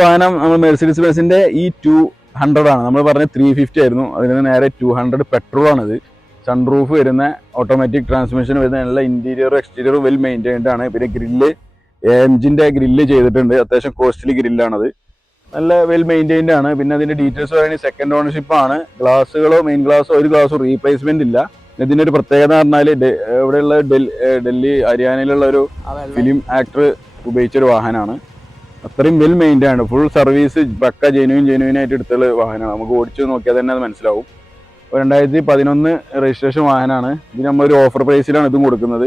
വാഹനം നമ്മൾ മെർസിഡീസ് ബെൻസിന്റെ ഈ 200 ആണ്. നമ്മൾ പറഞ്ഞ 350 ആയിരുന്നു, അതിൽ നിന്ന് നേരെ 200 പെട്രോൾ ആണിത്. സൺറൂഫ് വരുന്ന, ഓട്ടോമാറ്റിക് ട്രാൻസ്മിഷൻ വരുന്ന, എല്ലാ ഇന്റീരിയറും എക്സ്റ്റീരിയറും വെൽ മെയിൻറ്റൈൻഡ് ആണ്. പിന്നെ ഗ്രില്ല് AMGന്റെ ഗ്രില്ല് ചെയ്തിട്ടുണ്ട്, അത്യാവശ്യം കോസ്റ്റ്ലി ഗ്രില്ലാണത്, നല്ല വെൽ മെയിൻറ്റൈൻഡ് ആണ്. പിന്നെ അതിന്റെ ഡീറ്റെയിൽസ് പറയുകയാണെങ്കിൽ സെക്കൻഡ് ഓണർഷിപ്പ് ആണ്. ഗ്ലാസുകളോ മെയിൻ ഗ്ലാസോ ഒരു ഗ്ലാസോ റീപ്ലേസ്മെന്റ് ഇല്ല. ഇതിന്റെ ഒരു പ്രത്യേകത എന്ന് പറഞ്ഞാൽ ഇവിടെയുള്ള ഡൽഹി ഹരിയാനയിലുള്ള ഒരു ഫിലിം ആക്ടർ ഉപയോഗിച്ചൊരു വാഹനമാണ്. അത്രയും വെൽ മെയിൻറ്റൈൻഡ് ആണ്. ഫുൾ സർവീസ് പക്ക ജെനുവിൻ ആയിട്ട് എടുത്തുള്ള വാഹനമാണ്. നമുക്ക് ഓടിച്ചു നോക്കിയാൽ തന്നെ അത് മനസ്സിലാവും. 2011 രജിസ്ട്രേഷൻ വാഹനമാണ്. ഇത് നമ്മളൊരു ഓഫർ പ്രൈസിലാണ് ഇതും കൊടുക്കുന്നത്.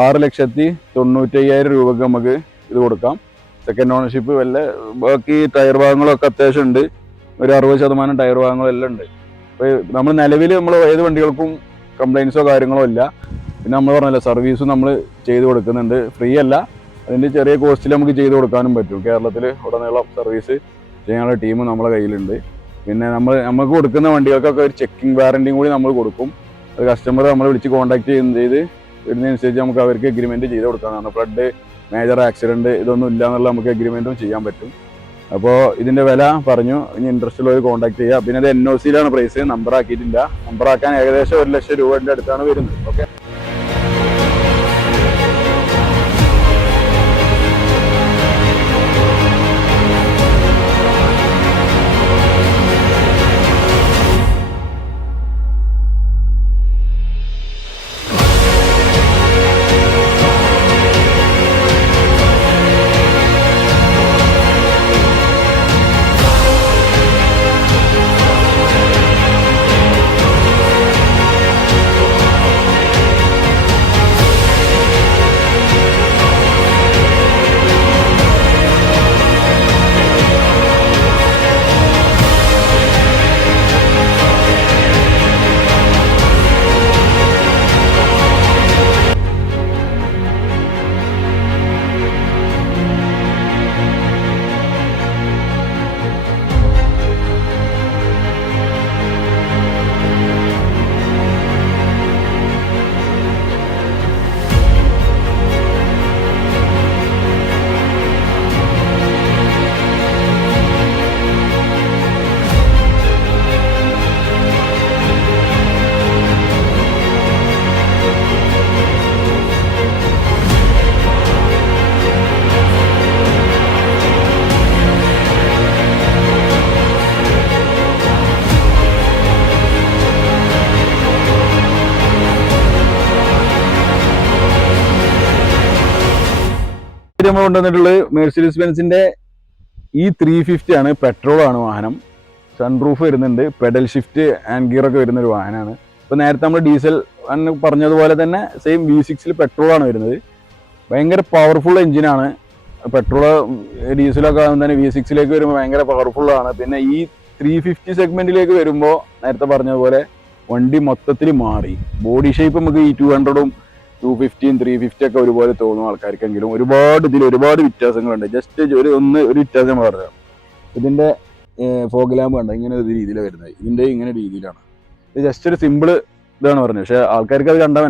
6,95,000 രൂപക്ക് നമുക്ക് ഇത് കൊടുക്കാം. സെക്കൻഡ് ഓണർഷിപ്പ് വല്ല, ബാക്കി ടയർ ഭാഗങ്ങളൊക്കെ അത്യാവശ്യം ഉണ്ട്. ഒരു 60% ടയർ ഭാഗങ്ങളെല്ലാം ഉണ്ട്. അപ്പോൾ നമ്മൾ നിലവിൽ നമ്മൾ ഏത് വണ്ടികൾക്കും കംപ്ലൈൻസോ കാര്യങ്ങളോ ഇല്ല. പിന്നെ നമ്മൾ പറഞ്ഞല്ലോ, സർവീസും നമ്മൾ ചെയ്ത് കൊടുക്കുന്നുണ്ട്, ഫ്രീ അല്ല, അതിൻ്റെ ചെറിയ കോസ്റ്റിൽ നമുക്ക് ചെയ്ത് കൊടുക്കാനും പറ്റും. കേരളത്തിൽ ഉടനീളം സർവീസ് ചെയ്യാനുള്ള ടീം നമ്മളെ കയ്യിലുണ്ട്. പിന്നെ നമുക്ക് കൊടുക്കുന്ന വണ്ടികൾക്കൊക്കെ ഒരു ചെക്കിംഗ് വാറണ്ടിയും കൂടി നമ്മൾ കൊടുക്കും. അത് കസ്റ്റമർ നമ്മൾ വിളിച്ച് കോൺടാക്ട് ചെയ്ത് വരുന്നതനുസരിച്ച് നമുക്ക് അവർക്ക് എഗ്രിമെൻറ്റ് ചെയ്ത് കൊടുക്കാവുന്നതാണ്. ഫ്ലഡ്, മേജർ ആക്സിഡൻറ്റ് ഇതൊന്നും ഇല്ല എന്നുള്ള നമുക്ക് എഗ്രിമെൻറ്റും ചെയ്യാൻ പറ്റും. അപ്പോൾ ഇതിൻ്റെ വില പറഞ്ഞു. ഇനി ഇൻട്രസ്റ്റ് ഉള്ളവർ കോൺടാക്ട് ചെയ്യുക. പിന്നെ അത് NOCയിലാണ് പ്രൈസ്, നമ്പർ ആക്കിയിട്ടില്ല. നമ്പർ ആക്കാൻ ഏകദേശം 1 ലക്ഷം രൂപയുടെ അടുത്താണ് വരുന്നത്. ഓക്കെ, നമ്മൾ കൊണ്ടുവന്നിട്ടുള്ളത് മെർസിഡീസ് ബെൻസിന്റെ ഈ 350 ആണ്. പെട്രോൾ ആണ് വാഹനം. സൺറൂഫ് വരുന്നുണ്ട്, പെഡൽ ഷിഫ്റ്റ് ആൻഡ് ഗിയർ ഒക്കെ വരുന്ന ഒരു വാഹനമാണ്. ഇപ്പോൾ നേരത്തെ നമ്മൾ ഡീസൽ പറഞ്ഞതുപോലെ തന്നെ സെയിം V6 പെട്രോൾ ആണ് വരുന്നത്. ഭയങ്കര പവർഫുൾ എഞ്ചിനാണ്. പെട്രോൾ ഡീസലൊക്കെ ആകുമ്പോൾ തന്നെ V6 വരുമ്പോൾ ഭയങ്കര പവർഫുള്ളാണ്. പിന്നെ ഈ 350 സെഗ്മെന്റിലേക്ക് വരുമ്പോൾ നേരത്തെ പറഞ്ഞതുപോലെ വണ്ടി മൊത്തത്തിൽ മാറി. ബോഡി ഷേപ്പ് നമുക്ക് ഈ 200ഉം 250 350 ഒക്കെ ഒരുപോലെ തോന്നും ആൾക്കാർക്കെങ്കിലും. ഒരുപാട് വ്യത്യാസങ്ങളുണ്ട്. ജസ്റ്റ് ഒരു വ്യത്യാസം പറയാം. ഇതിന്റെ ഫോഗ് ലാമ്പ് കണ്ട ഇങ്ങനെ ഒരു രീതിയിലാണ് വരുന്നത്. ഇതിന്റെ ഇങ്ങനെ രീതിയിലാണ്. ഇത് ജസ്റ്റ് ഒരു സിമ്പിൾ ഇതാണ് പറഞ്ഞത്. പക്ഷെ ആൾക്കാർക്ക് അത് കണ്ടാൽ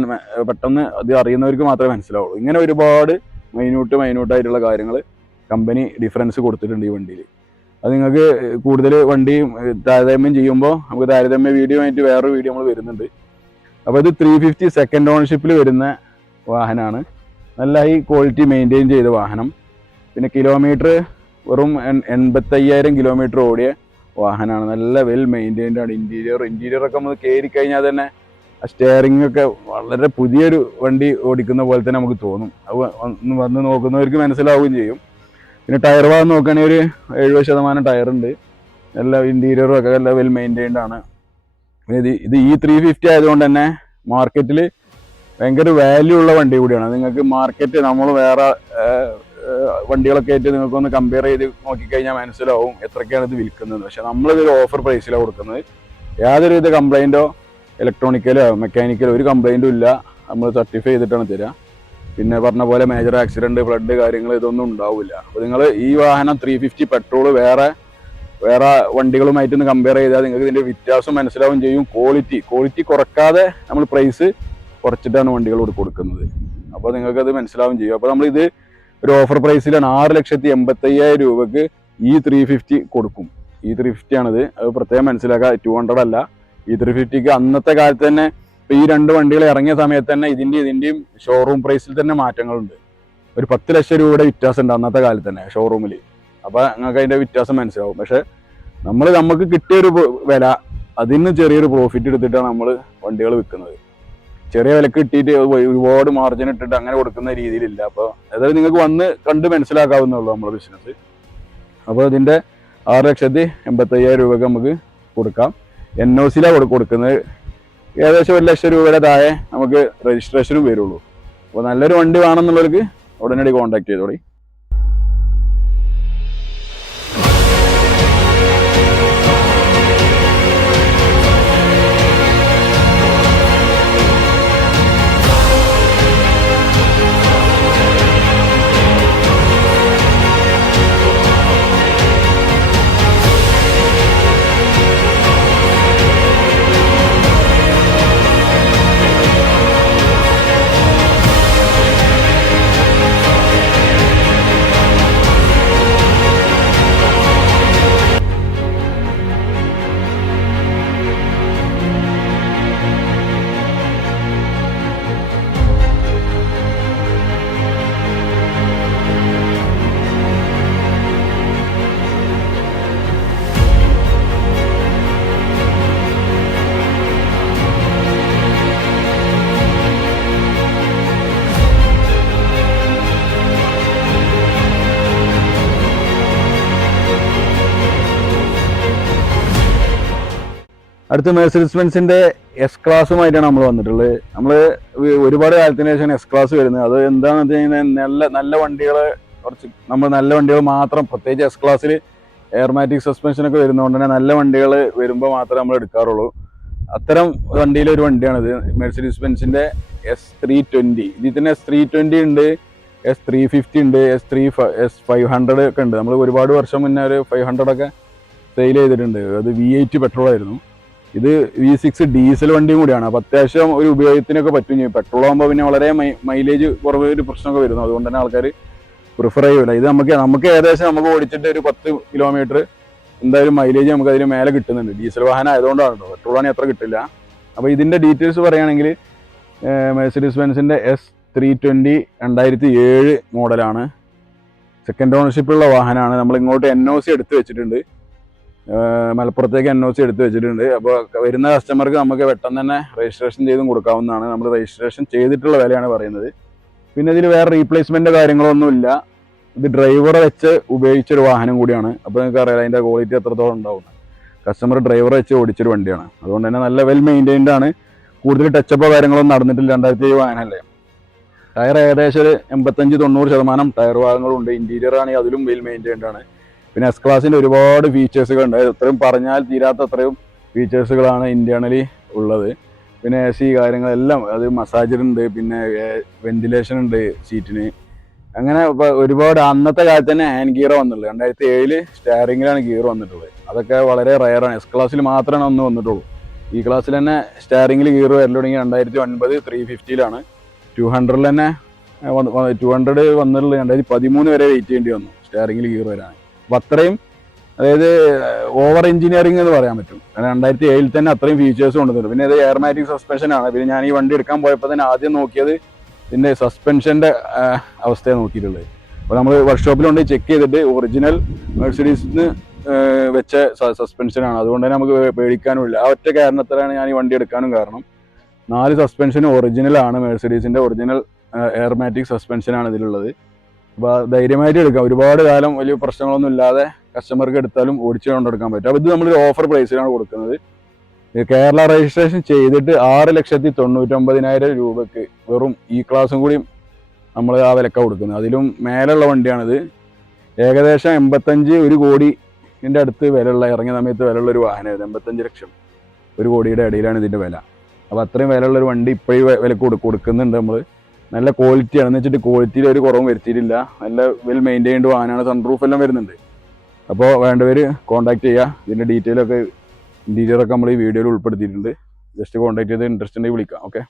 പെട്ടെന്ന് അത് അറിയുന്നവർക്ക് മാത്രമേ മനസ്സിലാവുള്ളൂ. ഇങ്ങനെ ഒരുപാട് മൈന്യൂട്ടായിട്ടുള്ള കാര്യങ്ങൾ കമ്പനി ഡിഫറൻസ് കൊടുത്തിട്ടുണ്ട് ഈ വണ്ടിയിൽ. അത് നിങ്ങൾക്ക് കൂടുതൽ വണ്ടിയും താരതമ്യം ചെയ്യുമ്പോൾ നമുക്ക് താരതമ്യ വീഡിയോ ആയിട്ട് വേറൊരു വീഡിയോ നമ്മൾ വരുന്നുണ്ട്. അപ്പോൾ ഇത് 350 സെക്കൻഡ് ഓണർഷിപ്പിൽ വരുന്ന വാഹനമാണ്. നല്ല ഹൈ ക്വാളിറ്റി മെയിൻറ്റെയിൻ ചെയ്ത വാഹനം. പിന്നെ കിലോമീറ്റർ വെറും 85,000 കിലോമീറ്റർ ഓടിയ വാഹനമാണ്. നല്ല വെൽ മെയിൻറ്റെയിൻഡ് ആണ്. ഇൻറ്റീരിയറൊക്കെ നമ്മൾ കയറി കഴിഞ്ഞാൽ തന്നെ സ്റ്റിയറിംഗ് ഒക്കെ വളരെ പുതിയൊരു വണ്ടി ഓടിക്കുന്ന പോലെ തന്നെ നമുക്ക് തോന്നും. അത് വന്ന് നോക്കുന്നവർക്ക് മനസ്സിലാവുകയും ചെയ്യും. പിന്നെ ടയർ ഭാഗം നോക്കുകയാണെങ്കിൽ ഒരു 70% ടയറുണ്ട്. നല്ല ഇൻറ്റീരിയറും ഒക്കെ നല്ല വെൽ മെയിൻറ്റെയിൻഡ് ആണ്. ഇത് ഈ 350 ആയതുകൊണ്ട് തന്നെ മാർക്കറ്റിൽ ഭയങ്കര വാല്യൂ ഉള്ള വണ്ടി കൂടിയാണ്. നിങ്ങൾക്ക് മാർക്കറ്റ് നമ്മൾ വേറെ വണ്ടികളൊക്കെ ആയിട്ട് നിങ്ങൾക്കൊന്ന് കമ്പയർ ചെയ്ത് നോക്കിക്കഴിഞ്ഞാൽ മനസ്സിലാവും എത്രയ്ക്കാണ് ഇത് വിൽക്കുന്നത്. പക്ഷെ നമ്മളിതൊരു ഓഫർ പ്രൈസിലാണ് കൊടുക്കുന്നത്. യാതൊരു വിധ കംപ്ലൈൻറ്റോ ഇലക്ട്രോണിക്കലോ മെക്കാനിക്കലോ ഒരു കംപ്ലൈൻറ്റും ഇല്ല. നമ്മൾ സർട്ടിഫൈ ചെയ്തിട്ടാണ് തരിക. പിന്നെ പറഞ്ഞ പോലെ മേജർ ആക്സിഡൻറ്റ്, ഫ്ലഡ് കാര്യങ്ങൾ ഇതൊന്നും ഉണ്ടാവില്ല. അപ്പോൾ നിങ്ങൾ ഈ വാഹനം 350 പെട്രോൾ വേറെ വണ്ടികളുമായിട്ടൊന്ന് കമ്പയർ ചെയ്താൽ നിങ്ങൾക്ക് ഇതിൻ്റെ വ്യത്യാസം മനസ്സിലാവും ചെയ്യും. ക്വാളിറ്റി കുറക്കാതെ നമ്മൾ പ്രൈസ് കുറച്ചിട്ടാണ് വണ്ടികൾ കൊടുക്കുന്നത്. അപ്പോൾ നിങ്ങൾക്കത് മനസ്സിലാവും ചെയ്യും. അപ്പോൾ നമ്മളിത് ഒരു ഓഫർ പ്രൈസിലാണ് 6,85,000 രൂപക്ക് ഈ 350 കൊടുക്കും. ഈ 350 ആണിത്. അത് പ്രത്യേകം മനസ്സിലാക്കുക. 200 അല്ല. ഈ 350ക്ക് അന്നത്തെ കാലത്ത് തന്നെ ഇപ്പോൾ ഈ 2 വണ്ടികൾ ഇറങ്ങിയ സമയത്ത് തന്നെ ഇതിൻ്റെയും ഷോറൂം പ്രൈസിൽ തന്നെ മാറ്റങ്ങളുണ്ട്. ഒരു 10 ലക്ഷം രൂപയുടെ വ്യത്യാസം ഉണ്ട് അന്നത്തെ കാലത്ത് തന്നെ ഷോറൂമിൽ. അപ്പോൾ നിങ്ങൾക്ക് അതിൻ്റെ വ്യത്യാസം മനസ്സിലാവും. പക്ഷേ നമുക്ക് കിട്ടിയൊരു വില അതിന് ചെറിയൊരു പ്രോഫിറ്റ് എടുത്തിട്ടാണ് നമ്മൾ വണ്ടികൾ വിൽക്കുന്നത്. ചെറിയ വിലക്ക് കിട്ടിയിട്ട് ഒരുപാട് മാർജിൻ ഇട്ടിട്ട് അങ്ങനെ കൊടുക്കുന്ന രീതിയിലില്ല. അപ്പോൾ അതായത് നിങ്ങൾക്ക് വന്ന് കണ്ട് മനസ്സിലാക്കാവുന്നുള്ളൂ നമ്മുടെ ബിസിനസ്. അപ്പോൾ ഇതിൻ്റെ 6,85,000 രൂപയ്ക്ക് നമുക്ക് കൊടുക്കാം. NOCയിലാണ് കൊടുക്കുന്നത്. ഏകദേശം 1 ലക്ഷം രൂപയുടെ താഴെ നമുക്ക് രജിസ്ട്രേഷനും വരുള്ളൂ. അപ്പോൾ നല്ലൊരു വണ്ടി വേണമെന്നുള്ളവർക്ക് ഉടനടി കോൺടാക്ട് ചെയ്തോളി. അടുത്ത മെർസിഡീസ് ബെൻസിന്റെ എസ് ക്ലാസ്സുമായിട്ടാണ് നമ്മൾ വന്നിട്ടുള്ളത്. നമ്മൾ ഒരുപാട് കാലത്തിന് ശേഷം എസ് ക്ലാസ് വരുന്നത്. അത് എന്താണെന്ന് വെച്ച് കഴിഞ്ഞാൽ നല്ല വണ്ടികൾ നല്ല വണ്ടികൾ മാത്രം, പ്രത്യേകിച്ച് എസ് ക്ലാസ്സിൽ എയർമാറ്റിക് സസ്പെൻഷനൊക്കെ വരുന്നതുകൊണ്ട് തന്നെ നല്ല വണ്ടികൾ വരുമ്പോൾ മാത്രമേ നമ്മൾ എടുക്കാറുള്ളൂ. അത്തരം വണ്ടിയിലൊരു വണ്ടിയാണിത്. Mercedes ബെൻസിന്റെ S320. ഇതിൽ തന്നെ S320 ഉണ്ട്, S350 ഉണ്ട്, S500 ഒക്കെ ഉണ്ട്. നമ്മൾ ഒരുപാട് വർഷം മുന്നേ ഒരു 500 ഒക്കെ സെയിൽ ചെയ്തിട്ടുണ്ട്. അത് V8 പെട്രോൾ ആയിരുന്നു. ഇത് V6 ഡീസൽ വണ്ടിയും കൂടിയാണ്. അപ്പോൾ അത്യാവശ്യം ഒരു ഉപയോഗത്തിനൊക്കെ പറ്റും ചെയ്യും. പെട്രോൾ ആകുമ്പോൾ പിന്നെ വളരെ മൈലേജ് കുറവ് ഒരു പ്രശ്നമൊക്കെ വരുന്നു. അതുകൊണ്ട് തന്നെ ആൾക്കാർ പ്രിഫർ ചെയ്യില്ല. ഇത് നമുക്ക് ഏകദേശം നമുക്ക് ഓടിച്ചിട്ട് ഒരു 10 കിലോമീറ്റർ എന്തായാലും മൈലേജ് നമുക്ക് അതിന് മേലെ കിട്ടുന്നുണ്ട്. ഡീസൽ വാഹനം ആയതുകൊണ്ടാണ് കേട്ടോ. പെട്രോൾ ആണെങ്കിൽ അത്ര കിട്ടില്ല. അപ്പോൾ ഇതിൻ്റെ ഡീറ്റെയിൽസ് പറയുകയാണെങ്കിൽ മെർസിഡീസ് ബെൻസിൻ്റെ S320 2007 മോഡലാണ്. സെക്കൻഡ് ഓണർഷിപ്പുള്ള വാഹനമാണ്. നമ്മൾ ഇങ്ങോട്ട് NOC എടുത്ത് വെച്ചിട്ടുണ്ട്. മലപ്പുറത്തേക്ക് NOC എടുത്ത് വെച്ചിട്ടുണ്ട്. അപ്പോൾ വരുന്ന കസ്റ്റമർക്ക് നമുക്ക് പെട്ടെന്ന് തന്നെ രജിസ്ട്രേഷൻ ചെയ്തും കൊടുക്കാവുന്നതാണ്. നമ്മൾ രജിസ്ട്രേഷൻ ചെയ്തിട്ടുള്ള വിലയാണ് പറയുന്നത്. പിന്നെ ഇതിൽ വേറെ റീപ്ലേസ്മെൻറ്റ് കാര്യങ്ങളൊന്നുമില്ല. ഇത് ഡ്രൈവറെ വെച്ച് ഉപയോഗിച്ചൊരു വാഹനം കൂടിയാണ്. അപ്പോൾ നിങ്ങൾക്ക് അറിയാം അതിൻ്റെ ക്വാളിറ്റി എത്രത്തോളം ഉണ്ടാവുന്നത്. കസ്റ്റമർ ഡ്രൈവറെ വെച്ച് ഓടിച്ചൊരു വണ്ടിയാണ്. അതുകൊണ്ട് തന്നെ നല്ല വെൽ മെയിൻറ്റെയിൻഡ് ആണ്. കൂടുതൽ ടച്ചപ്പോ കാര്യങ്ങളൊന്നും നടന്നിട്ടില്ല. 2007 വാഹനമല്ലേ. ടയർ ഏകദേശം ഒരു 85-90% ടയർ ഭാഗങ്ങളുണ്ട്. ഇൻറ്റീരിയർ ആണെങ്കിൽ അതിലും വെൽ മെയിൻറ്റെയിൻഡ് ആണ്. പിന്നെ എസ് ക്ലാസിൻ്റെ ഒരുപാട് ഫീച്ചേഴ്സുകൾ ഉണ്ട്. അത്രയും പറഞ്ഞാൽ തീരാത്ത അത്രയും ഫീച്ചേഴ്സുകളാണ് ഇന്റേണലി ഉള്ളത്. പിന്നെ AC കാര്യങ്ങളെല്ലാം, അത് മസാജറുണ്ട്, പിന്നെ വെന്റിലേഷൻ ഉണ്ട് സീറ്റിന്. അങ്ങനെ ഒരുപാട് അന്നത്തെ കാലത്ത് തന്നെ ഹാൻഡ് ഗിയർ വന്നിട്ടുള്ളത്. 2007 സ്റ്റാറിങ്ങിലാണ് ഗിയർ വന്നിട്ടുള്ളത്. അതൊക്കെ വളരെ റയറാണ്. എസ് ക്ലാസ്സിൽ മാത്രമാണ് ഒന്ന് വന്നിട്ടുള്ളൂ. ഈ ക്ലാസ്സിൽ തന്നെ സ്റ്റാറിങ്ങിൽ ഗിയർ വരൽ തുടങ്ങി 2009 350ലാണ്. 200 തന്നെ 200 വന്നിട്ടുള്ളത് 2013 വരെ വെയിറ്റ് ചെയ്യേണ്ടി വന്നു സ്റ്റാറിങ്ങിൽ ഗിയർ വരാൻ. അപ്പോൾ അത്രയും അതായത് ഓവർ എഞ്ചിനീയറിംഗ് എന്ന് പറയാൻ പറ്റും. 2007 തന്നെ അത്രയും ഫീച്ചേഴ്സ് കൊണ്ടുവന്നിട്ടുണ്ട്. പിന്നെ ഇത് എയർമാറ്റിക് സസ്പെൻഷനാണ്. പിന്നെ ഞാൻ ഈ വണ്ടി എടുക്കാൻ പോയപ്പോൾ തന്നെ ആദ്യം നോക്കിയത് ഇതിൻ്റെ സസ്പെൻഷൻ്റെ അവസ്ഥയെ നോക്കിയിട്ടുള്ളത്. അപ്പോൾ നമ്മൾ വർക്ക്ഷോപ്പിൽ കൊണ്ട് ചെക്ക് ചെയ്തിട്ട് ഒറിജിനൽ മെഴ്സിഡീസിന് വെച്ച സസ്പെൻഷനാണ്. അതുകൊണ്ട് തന്നെ നമുക്ക് പേടിക്കാനുമില്ല. ആ ഒറ്റ കാരണത്തിലാണ് ഞാൻ ഈ വണ്ടി എടുക്കാനും കാരണം. 4 സസ്പെൻഷനും ഒറിജിനലാണ്. മെഴ്സിഡീസിൻ്റെ ഒറിജിനൽ എയർമാറ്റിക് സസ്പെൻഷനാണ് ഇതിലുള്ളത്. അപ്പോൾ ധൈര്യമായിട്ട് എടുക്കാം. ഒരുപാട് കാലം വലിയ പ്രശ്നങ്ങളൊന്നും ഇല്ലാതെ കസ്റ്റമർക്ക് എടുത്താലും ഓടിച്ചു കൊണ്ടെടുക്കാൻ പറ്റും. അപ്പോൾ ഇത് നമ്മളൊരു ഓഫർ പ്രൈസിലാണ് കൊടുക്കുന്നത്. കേരള രജിസ്ട്രേഷൻ ചെയ്തിട്ട് 6,99,000 രൂപയ്ക്ക് വെറും ഈ ക്ലാസ്സും കൂടി നമ്മൾ ആ വിലക്ക കൊടുക്കുന്നത്. അതിലും മേലുള്ള വണ്ടിയാണിത്. ഏകദേശം 85 കോടിൻ്റെ അടുത്ത് വിലയുള്ള ഇറങ്ങിയ സമയത്ത് വിലയുള്ളൊരു വാഹനമായിരുന്നു. 85 ലക്ഷം 1 കോടിയുടെ ഇടയിലാണ് ഇതിൻ്റെ വില. അപ്പോൾ അത്രയും വിലയുള്ളൊരു വണ്ടി ഇപ്പോഴും വില കൊടുക്കുന്നുണ്ട് നമ്മൾ. നല്ല ക്വാളിറ്റിയാണ്. എന്ന് വെച്ചിട്ട് ക്വാളിറ്റിയിൽ ഒരു കുറവും വരുത്തിയിട്ടില്ല. നല്ല വെൽ മെയിൻറ്റൈൻഡ് വാഹനമാണ്. സൺറൂഫ് എല്ലാം വരുന്നുണ്ട്. അപ്പോൾ വേണ്ടവർ കോൺടാക്ട് ചെയ്യുക. ഇതിൻ്റെ ഡീറ്റെയിലൊക്കെ ഇൻറ്റീരിയറൊക്കെ നമ്മൾ ഈ വീഡിയോയിൽ ഉൾപ്പെടുത്തിയിട്ടുണ്ട്. ജസ്റ്റ് കോൺടാക്ട് ചെയ്ത് ഇൻട്രസ്റ്റ് ഉണ്ടെങ്കിൽ വിളിക്കാം. ഓക്കെ.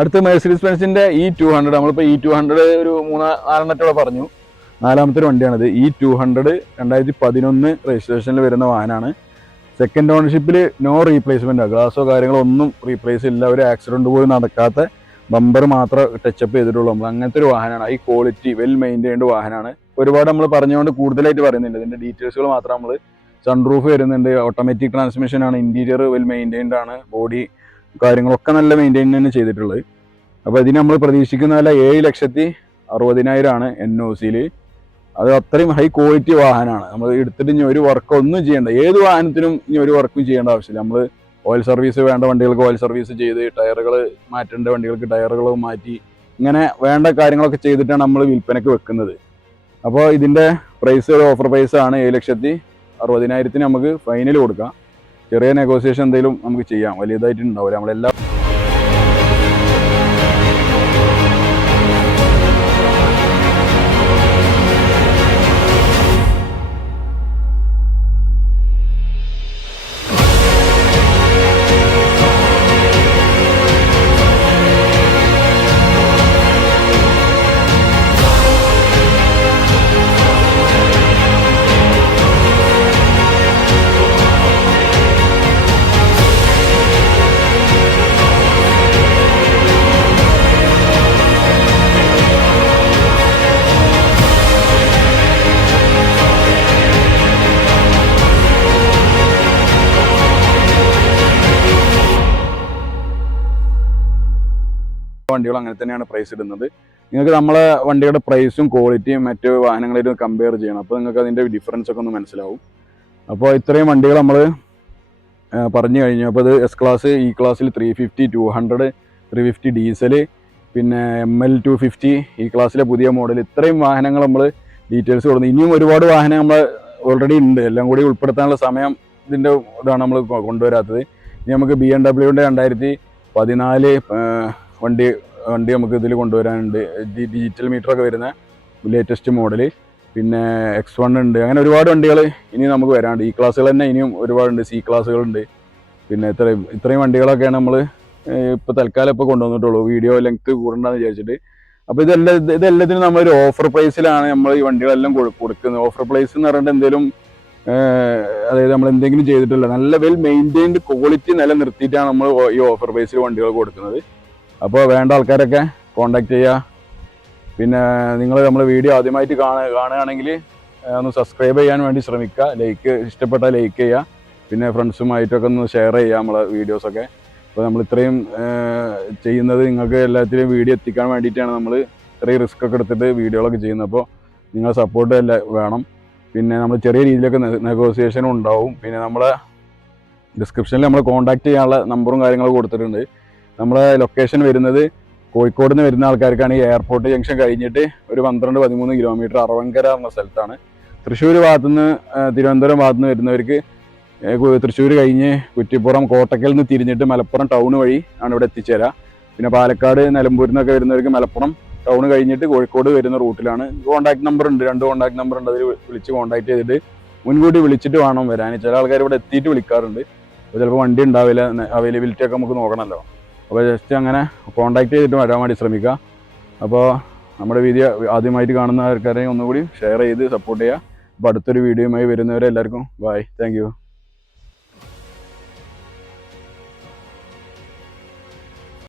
അടുത്ത മെഴ്സിഡീസ് ബെൻസിൻ്റെ E200. നമ്മളിപ്പോൾ E200 ഒരു 3-4 പറഞ്ഞു. 4ാമത്തെ വണ്ടിയാണിത്. E200 2011 രജിസ്ട്രേഷനിൽ വരുന്ന വാഹനമാണ്. സെക്കൻഡ് ഓണർഷിപ്പിൽ നോ റീപ്ലേസ്മെൻറ്റ്. ഗ്ലാസോ കാര്യങ്ങളോ ഒന്നും റീപ്ലേസ് ഇല്ല. ഒരു ആക്സിഡൻറ്റ് പോലും നടക്കാത്ത ബമ്പർ മാത്രം ടച്ചപ്പ് ചെയ്തിട്ടുള്ളൂ. നമ്മൾ അങ്ങനത്തെ ഒരു വാഹനമാണ്. ഹൈ ക്വാളിറ്റി വെൽ മെയിൻറ്റൈൻഡ് വാഹനമാണ്. ഒരുപാട് നമ്മൾ പറഞ്ഞുകൊണ്ട് കൂടുതലായിട്ട് പറയുന്നില്ല. ഇതിൻ്റെ ഡീറ്റെയിൽസുകൾ മാത്രം നമ്മൾ സൺറൂഫ് വരുന്നുണ്ട്. ഓട്ടോമാറ്റിക് ട്രാൻസ്മിഷനാണ്. ഇൻറ്റീരിയർ വെൽ മെയിൻറ്റൈൻഡ് ആണ്. ബോഡി കാര്യങ്ങളൊക്കെ നല്ല മെയിൻറ്റെയിൻ തന്നെ ചെയ്തിട്ടുള്ളത്. അപ്പോൾ ഇതിന് നമ്മൾ പ്രതീക്ഷിക്കുന്ന വില 7,60,000 ആണ് NOCയിൽ. അത് അത്രയും ഹൈ ക്വാളിറ്റി വാഹനമാണ്. നമ്മൾ എടുത്തിട്ട് ഇനി ഒരു വർക്ക് ഒന്നും ചെയ്യേണ്ട. ഏത് വാഹനത്തിനും ഇനി ഒരു വർക്കും ചെയ്യേണ്ട ആവശ്യമില്ല. നമ്മൾ ഓയിൽ സർവീസ് വേണ്ട വണ്ടികൾക്ക് ഓയിൽ സർവീസ് ചെയ്ത്, ടയറുകൾ മാറ്റേണ്ട വണ്ടികൾക്ക് ടയറുകൾ മാറ്റി, ഇങ്ങനെ വേണ്ട കാര്യങ്ങളൊക്കെ ചെയ്തിട്ടാണ് നമ്മൾ വിൽപ്പനയ്ക്ക് വെക്കുന്നത്. അപ്പോൾ ഇതിൻ്റെ പ്രൈസ് ഒരു ഓഫർ പ്രൈസാണ്. 7,60,000 നമുക്ക് ഫൈനൽ കൊടുക്കാം. ചെറിയ നെഗോസിയേഷൻ എന്തെങ്കിലും നമുക്ക് ചെയ്യാം. വലിയതായിട്ട് ഉണ്ടാവില്ല. നമ്മളെല്ലാം വണ്ടികൾ അങ്ങനെ തന്നെയാണ് പ്രൈസ് ഇടുന്നത്. നിങ്ങൾക്ക് നമ്മളെ വണ്ടിയുടെ പ്രൈസും ക്വാളിറ്റിയും മറ്റ് വാഹനങ്ങളായിട്ട് കമ്പയർ ചെയ്യണം. അപ്പോൾ നിങ്ങൾക്ക് അതിൻ്റെ ഡിഫറൻസ് ഒക്കെ ഒന്ന് മനസ്സിലാവും. അപ്പോൾ ഇത്രയും വണ്ടികൾ നമ്മൾ പറഞ്ഞു കഴിഞ്ഞു. അപ്പോൾ ഇത് എസ് ക്ലാസ്, ഇ ക്ലാസ്സിൽ 350, 200, 350 ഡീസൽ, പിന്നെ ML 250 ഈ ക്ലാസ്സിലെ പുതിയ മോഡൽ, ഇത്രയും വാഹനങ്ങൾ നമ്മൾ ഡീറ്റെയിൽസ് കൊടുക്കുന്നു. ഇനിയും ഒരുപാട് വാഹനം നമ്മൾ ഓൾറെഡി ഉണ്ട്. എല്ലാം കൂടി ഉൾപ്പെടുത്താനുള്ള സമയം ഇതിൻ്റെ ഇതാണ് നമ്മൾ കൊണ്ടുവരാത്തത്. ഇനി നമുക്ക് BMW 2014 വണ്ടി നമുക്ക് ഇതിൽ കൊണ്ടുവരാനുണ്ട്. ഡിജിറ്റൽ മീറ്ററൊക്കെ വരുന്ന ലേറ്റസ്റ്റ് മോഡൽ. പിന്നെ X1 ഉണ്ട്. അങ്ങനെ ഒരുപാട് വണ്ടികൾ ഇനി നമുക്ക് വരാണ്ട്. ഈ ക്ലാസ്സുകൾ തന്നെ ഇനിയും ഒരുപാടുണ്ട്. C ക്ലാസ്സുകളുണ്ട്. പിന്നെ ഇത്രയും വണ്ടികളൊക്കെയാണ് നമ്മൾ ഇപ്പോൾ തൽക്കാലം ഇപ്പോൾ കൊണ്ടുവന്നിട്ടുള്ളൂ, വീഡിയോ ലെങ്ത് കൂടണ്ടെന്ന് വിചാരിച്ചിട്ട്. അപ്പോൾ ഇതെല്ലാത്തിനും നമ്മളൊരു ഓഫർ പ്രൈസിലാണ് നമ്മൾ ഈ വണ്ടികളെല്ലാം കൊടുക്കുന്നത്. ഓഫർ പ്രൈസ് എന്ന് പറഞ്ഞിട്ട് എന്തെങ്കിലും അതായത് നമ്മൾ എന്തെങ്കിലും ചെയ്തിട്ടില്ല, നല്ല വെൽ മെയിൻറ്റെയിൻഡ് ക്വാളിറ്റി നിലനിർത്തിയിട്ടാണ് നമ്മൾ ഈ ഓഫർ പ്രൈസിൽ വണ്ടികൾ കൊടുക്കുന്നത്. അപ്പോൾ വേണ്ട ആൾക്കാരൊക്കെ കോൺടാക്ട് ചെയ്യുക. പിന്നെ നിങ്ങൾ നമ്മുടെ വീഡിയോ ആദ്യമായിട്ട് കാണുകയാണെങ്കിൽ ഒന്ന് സബ്സ്ക്രൈബ് ചെയ്യാൻ വേണ്ടി ശ്രമിക്കുക. ഇഷ്ടപ്പെട്ടാൽ ലൈക്ക് ചെയ്യുക. പിന്നെ ഫ്രണ്ട്സുമായിട്ടൊക്കെ ഒന്ന് ഷെയർ ചെയ്യുക നമ്മളെ വീഡിയോസൊക്കെ. അപ്പോൾ നമ്മൾ ഇത്രയും ചെയ്യുന്നത് നിങ്ങൾക്ക് എല്ലാത്തിലും വീഡിയോ എത്തിക്കാൻ വേണ്ടിയിട്ടാണ്. നമ്മൾ ഇത്രയും റിസ്ക് ഒക്കെ എടുത്തിട്ട് വീഡിയോകളൊക്കെ ചെയ്യുന്നത്. അപ്പോൾ നിങ്ങൾ സപ്പോർട്ട് വേണം. പിന്നെ നമ്മൾ ചെറിയ രീതിയിലൊക്കെ നെഗോസിയേഷനും ഉണ്ടാവും. പിന്നെ നമ്മളെ ഡിസ്ക്രിപ്ഷനിൽ നമ്മൾ കോൺടാക്ട് ചെയ്യാനുള്ള നമ്പറും കാര്യങ്ങളൊക്കെ കൊടുത്തിട്ടുണ്ട്. നമ്മളെ ലൊക്കേഷൻ വരുന്നത് കോഴിക്കോട് നിന്ന് വരുന്ന ആൾക്കാർക്കാണ് ഈ എയർപോർട്ട് ജംഗ്ഷൻ കഴിഞ്ഞിട്ട് ഒരു 12-13 കിലോമീറ്റർ അറവങ്കര എന്ന സ്ഥലത്താണ്. തൃശ്ശൂർ ഭാഗത്തുനിന്ന് തിരുവനന്തപുരം ഭാഗത്തുനിന്ന് വരുന്നവർക്ക് തൃശ്ശൂർ കഴിഞ്ഞ് കുറ്റിപ്പുറം കോട്ടക്കൽ നിന്ന് തിരിഞ്ഞിട്ട് മലപ്പുറം ടൗൺ വഴി ആണ് ഇവിടെ എത്തിച്ചേരാം. പിന്നെ പാലക്കാട് നിലമ്പൂരിൽ നിന്നൊക്കെ വരുന്നവർക്ക് മലപ്പുറം ടൗൺ കഴിഞ്ഞിട്ട് കോഴിക്കോട് വരുന്ന റൂട്ടിലാണ്. കോൺടാക്ട് നമ്പർ ഉണ്ട്, 2 കോൺടാക്ട് നമ്പർ ഉണ്ട്. അതിൽ വിളിച്ച് കോൺടാക്ട് ചെയ്തിട്ട് മുൻകൂട്ടി വിളിച്ചിട്ട് വേണം വരാൻ. ചില ആൾക്കാർ ഇവിടെ എത്തിയിട്ട് വിളിക്കാറുണ്ട്. അപ്പോൾ ചിലപ്പോൾ വണ്ടി ഉണ്ടാവില്ല, അവൈലബിലിറ്റി ഒക്കെ നമുക്ക് നോക്കണമല്ലോ. അപ്പോൾ ജസ്റ്റ് അങ്ങനെ കോൺടാക്ട് ചെയ്തിട്ട് വരാൻ വേണ്ടി ശ്രമിക്കുക. അപ്പോൾ നമ്മുടെ വീഡിയോ ആദ്യമായിട്ട് കാണുന്ന ആൾക്കാരെ ഒന്നുകൂടി ഷെയർ ചെയ്ത് സപ്പോർട്ട് ചെയ്യുക. അപ്പോൾ അടുത്തൊരു വീഡിയോയുമായി വരുന്നവരെ എല്ലാവർക്കും ബൈ. Thank you.